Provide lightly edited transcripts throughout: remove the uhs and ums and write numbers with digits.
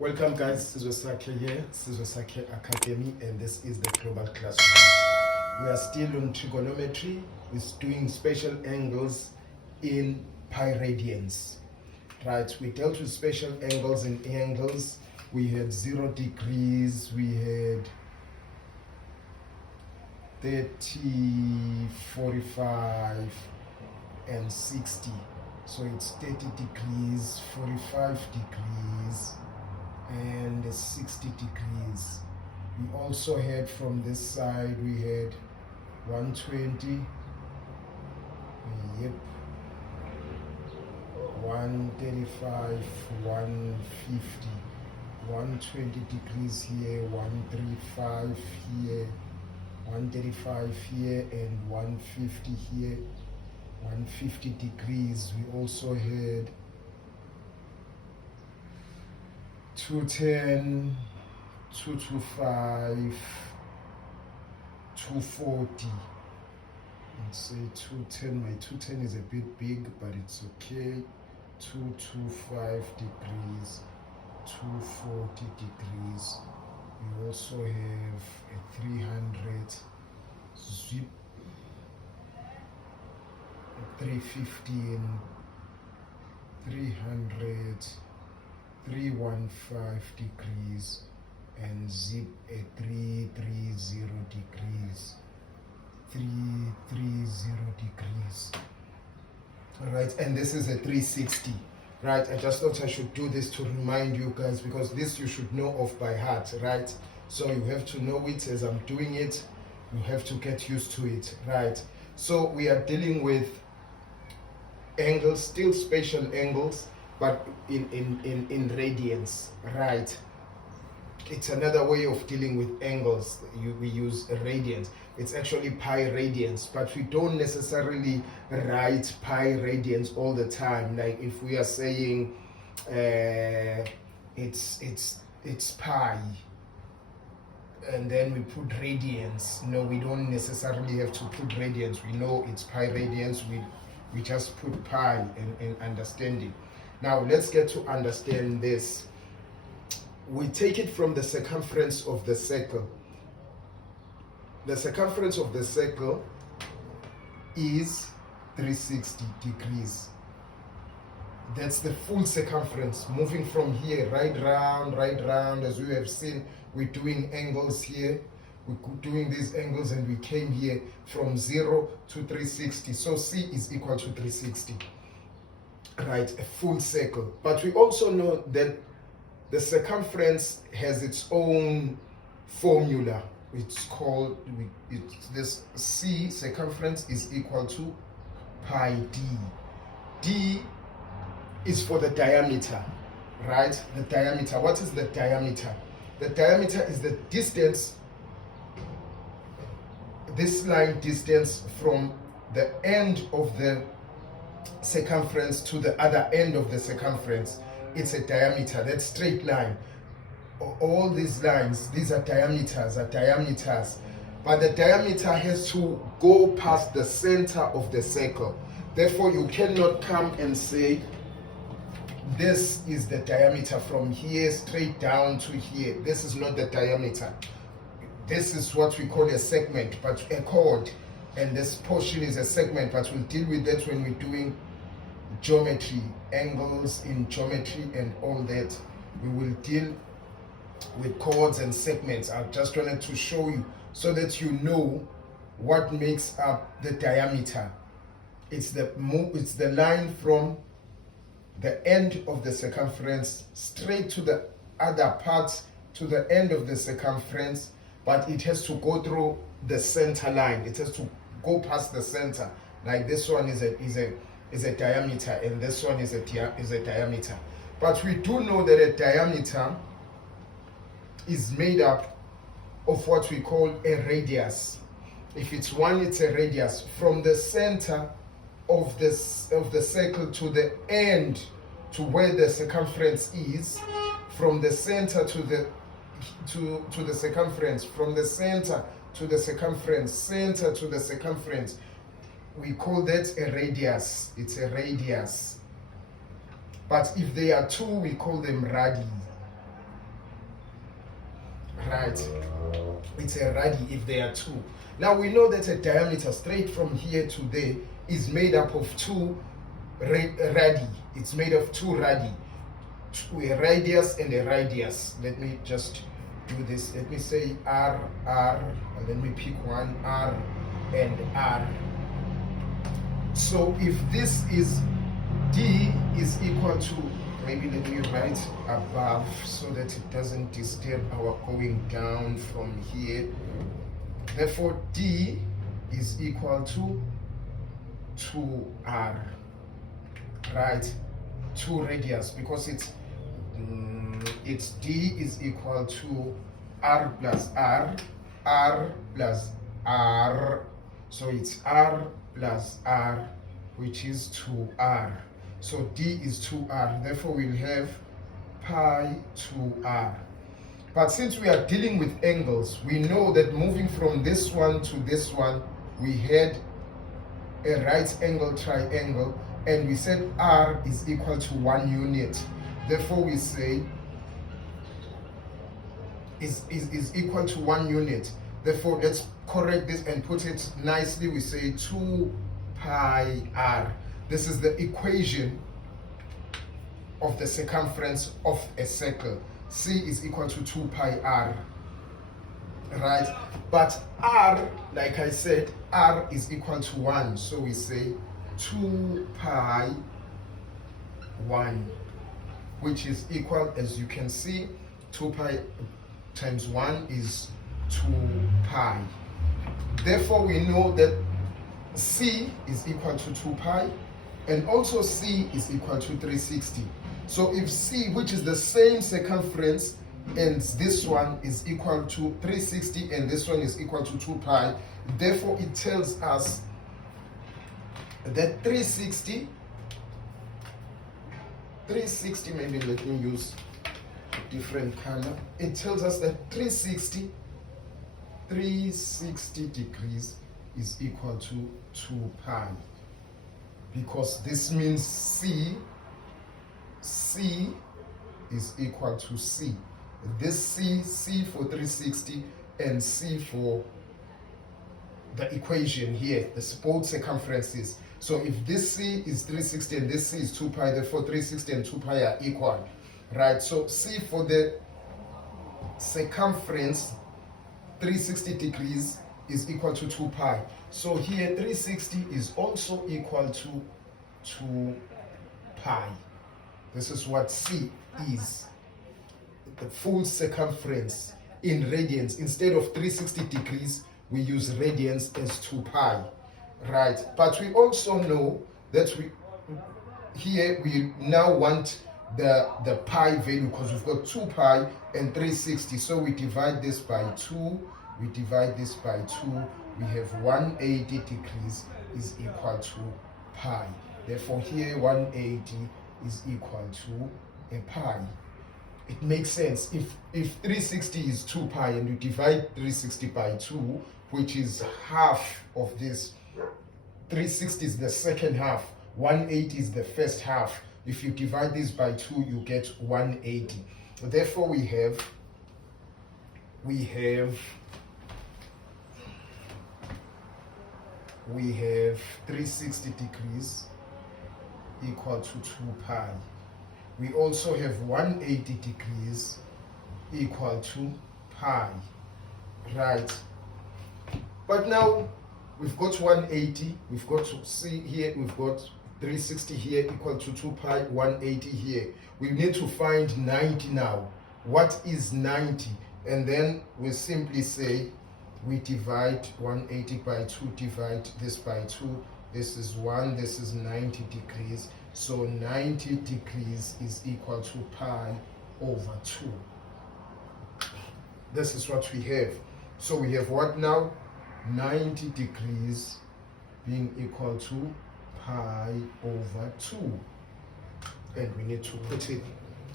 Welcome guys, Sizwe Sakhe here, Sizwe Sakhe Academy, and this is the global classroom. We are still on trigonometry, we're doing special angles in pi radians. Right, we dealt with special angles and angles. We had 0 degrees, we had 30, 45, and 60. So it's 30 degrees, 45 degrees, and 60 degrees. We also had from this side, we had 120, yep, 135, 150, 120 degrees here, 135 here, 135 here, and 150 here, 150 degrees. We also had 210, 225, 240. Let's say 210. My 210 is a bit big, but it's okay. 225 degrees, 240 degrees. We also have a 300, zip, 315, 300, 315 degrees, and zip a 330 degrees, 330 degrees. All right, and this is a 360. Right, I just thought I should do this to remind you guys, because this you should know off by heart, right? So you have to know it as I'm doing it. You have to get used to it, right? So we are dealing with angles, still spatial angles, but in radians, right? It's another way of dealing with angles. We use radians. It's actually pi radians, but we don't necessarily write pi radians all the time. Like if we are saying it's pi, and then we put radians. No, we don't necessarily have to put radians. We know it's pi radians. We just put pi and understanding. Now let's get to understand this. We take it from the circumference of the circle. The circumference of the circle is 360 degrees. That's the full circumference, moving from here right round. As we have seen, we're doing angles here. We're doing these angles, and we came here from 0 to 360. So C is equal to 360. Right, a full circle. But we also know that the circumference has its own formula. It's called, this C circumference is equal to pi d. D is for the diameter, right? The diameter. What is the diameter? The diameter is the distance, this line distance from the end of the circumference to the other end of the circumference. It's a diameter. That straight line, all these lines, these are diameters, but the diameter has to go past the center of the circle. Therefore you cannot come and say this is the diameter from here straight down to here. This is not the diameter. This is what we call a segment, but a chord, and this portion is a segment, but we'll deal with that when we're doing geometry, angles in geometry and all that. We will deal with chords and segments. I just wanted to show you so that you know what makes up the diameter. It's the line from the end of the circumference straight to the other part, to the end of the circumference, but it has to go through the center line. It has to go past the center. Like this one is a diameter, and this one is a diameter. But we do know that a diameter is made up of what we call a radius. If it's 1, it's a radius. From the center of the circle to the end, to where the circumference is, from the center to the circumference, from the center to the circumference, center to the circumference, we call that a radius. It's a radius. But if they are two, we call them radii. right? It's a radii if there are two. Now we know that a diameter straight from here to there is made up of two radii. It's made of two radii, a radius and a radius. Let me just do this. Let me say R, and let me pick one, R and R. So if this is D is equal to, maybe let me write above so that it doesn't disturb our going down from here. Therefore D is equal to 2R, right? 2 radius, because it's D is equal to R plus R, R plus R. So it's R plus R, which is 2R. So D is 2R. Therefore, we'll have pi 2R. But since we are dealing with angles, we know that moving from this one to this one, we had a right angle triangle, and we said R is equal to 1 unit. Therefore, we say is equal to 1 unit. Therefore, let's correct this and put it nicely. We say 2 pi R. This is the equation of the circumference of a circle. C is equal to 2 pi R, right? But R, like I said, R is equal to 1. So we say 2 pi 1, which is equal, as you can see, 2 pi times 1 is 2 pi. Therefore, we know that C is equal to 2 pi, and also C is equal to 360. So if C, which is the same circumference, and this one is equal to 360 and this one is equal to 2 pi, therefore it tells us that 360, maybe let me use a different color. It tells us that 360 degrees is equal to 2 pi, because this means C is equal to C. This C for 360 and C for the equation here, the both circumferences. So if this C is 360 and this C is 2 pi, therefore 360 and 2 pi are equal, right? So C for the circumference 360 degrees is equal to 2 pi. So here 360 is also equal to 2 pi. This is what C is, the full circumference in radians. Instead of 360 degrees, we use radians as 2 pi, right? But we also know that we now want the pi value, because we've got 2 pi and 360. So we divide this by 2, we divide this by 2, we have 180 degrees is equal to pi. Therefore here 180 is equal to a pi. It makes sense. If 360 is 2 pi and you divide 360 by 2, which is half of this, 360 is the second half, 180 is the first half. If you divide this by 2, you get 180. Therefore we have 360 degrees equal to 2 pi. We also have 180 degrees equal to pi, right? But now we've got 180, we've got to see here, we've got 360 here equal to 2 pi, 180 here. We need to find 90 now. What is 90? And then we simply say we divide 180 by 2, divide this by 2. This is 1, this is 90 degrees. So 90 degrees is equal to pi over 2. This is what we have. So we have what now? 90 degrees being equal to pi over 2. And we need to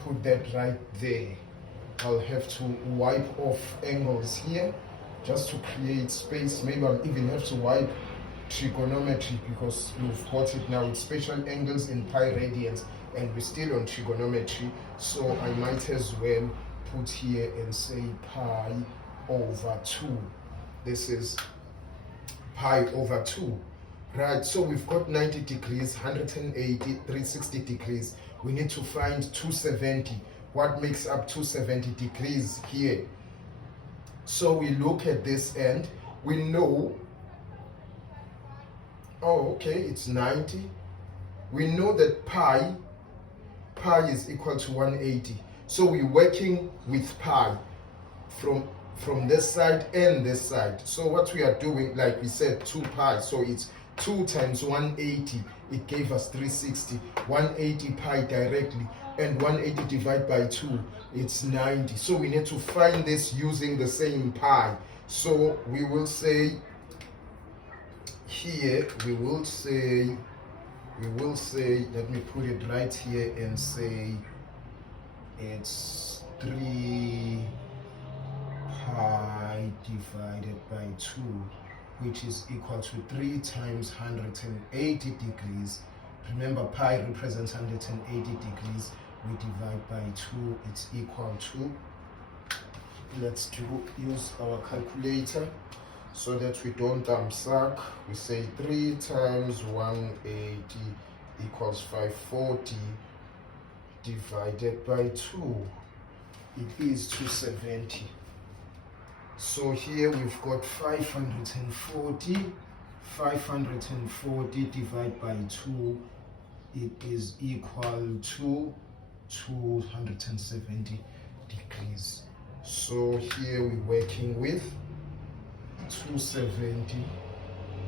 put that right there. I'll have to wipe off angles here just to create space. Maybe I'll even have to wipe trigonometry, because we've got it now. It's special angles in pi radians and we're still on trigonometry, so I might as well put here and say pi over 2. This is pi over 2. Right, so we've got 90 degrees, 180, 360 degrees. We need to find 270. What makes up 270 degrees here? So we look at this end. We know, oh, okay, it's 90. We know that pi is equal to 180. So we're working with pi from this side and this side. So what we are doing, like we said, 2 pi. So it's 2 times 180. It gave us 360. 180 pi directly. And 180 divided by 2, it's 90. So we need to find this using the same pi. So we will say here, we will say, let me put it right here and say it's 3 pi divided by 2, which is equal to 3 times 180 degrees. Remember, pi represents 180 degrees. We divide by 2, it's equal to, let's use our calculator so that we don't suck. We say 3 times 180 equals 540 divided by 2. It is 270. So here we've got 540 divided by 2. It is equal to 270 degrees. So here we're working with 270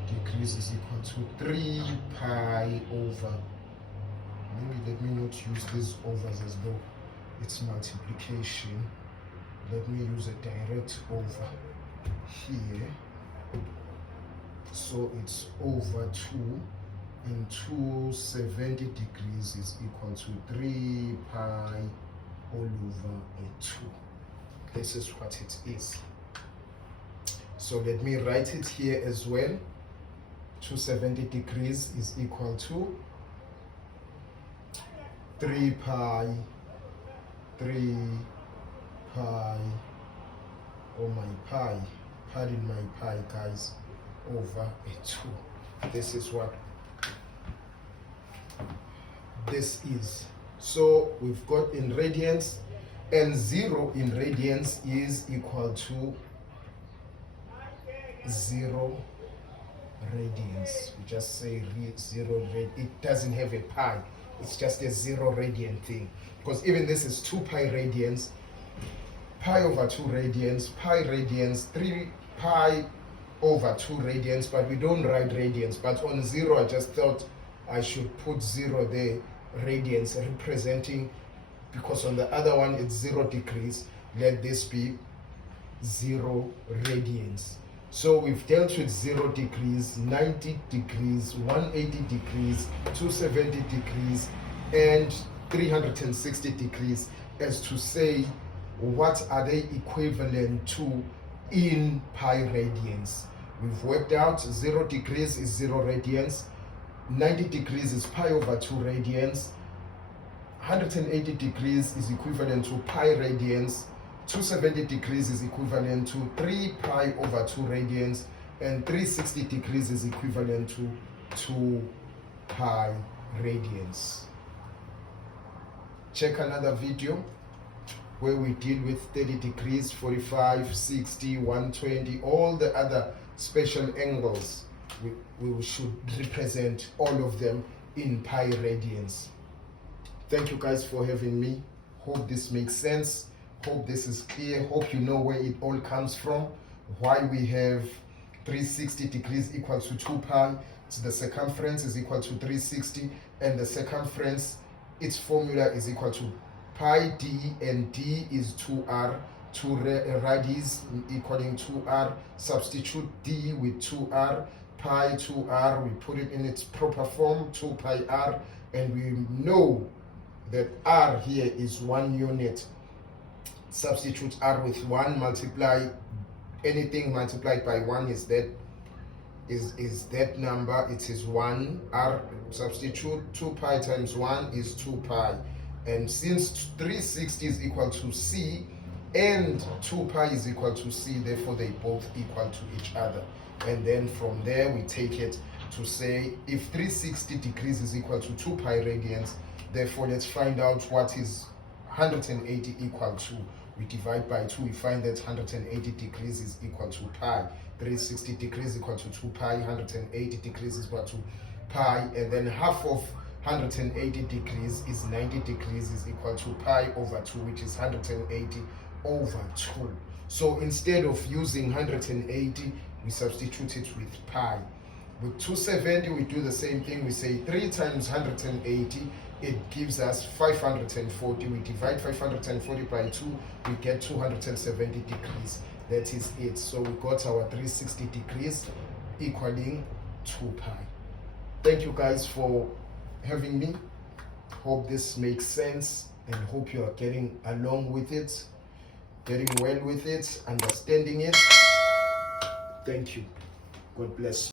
degrees is equal to 3 pi over, maybe let me not use these overs as though it's multiplication. Let me use a direct over here. So it's over 2, and 270 degrees is equal to 3 pi all over 2. This is what it is. So let me write it here as well. 270 degrees is equal to 3 pi, oh my pi, pardon my pi guys, over 2. This is what this is. So we've got in radians, and 0 in radians is equal to 0 radians. We just say 0 radians. It doesn't have a pi, it's just a 0 radian thing, because even this is 2 pi radians, pi over 2 radians, pi radians, 3 pi over 2 radians, but we don't write radians. But on 0, I just thought I should put 0 there, radians representing, because on the other one it's 0 degrees, let this be 0 radians. So we've dealt with 0 degrees, 90 degrees, 180 degrees, 270 degrees, and 360 degrees, as to say what are they equivalent to in pi radians. We've worked out 0 degrees is 0 radians, 90 degrees is pi over 2 radians, 180 degrees is equivalent to pi radians, 270 degrees is equivalent to 3 pi over 2 radians, and 360 degrees is equivalent to 2 pi radians. Check another video where we deal with 30 degrees, 45, 60, 120, all the other special angles. We should represent all of them in pi radians. Thank you guys for having me. Hope this makes sense. Hope this is clear. Hope you know where it all comes from. Why we have 360 degrees equal to 2 pi. So the circumference is equal to 360, and the circumference, its formula is equal to pi d, and d is 2r. 2 radians equaling 2r. Substitute d with 2r. Pi 2r, we put it in its proper form, 2 pi r, and we know that r here is 1 unit. Substitute r with 1, multiply anything multiplied by 1 is that number. It is 1. R, substitute 2 pi times 1 is 2 pi, and since 360 is equal to c, and 2 pi is equal to c, therefore they both equal to each other. And then from there we take it to say if 360 degrees is equal to 2 pi radians, therefore let's find out what is 180 equal to. We divide by 2, we find that 180 degrees is equal to pi. 360 degrees equal to 2 pi, 180 degrees is equal to pi, and then half of 180 degrees is 90 degrees is equal to pi over 2, which is 180 over 2. So instead of using 180, we substitute it with pi. With 270, we do the same thing. We say 3 times 180, it gives us 540. We divide 540 by 2, we get 270 degrees. That is it. So we got our 360 degrees equaling 2 pi. Thank you guys for having me. Hope this makes sense and hope you are getting along with it, getting well with it, understanding it. Thank you. God bless you.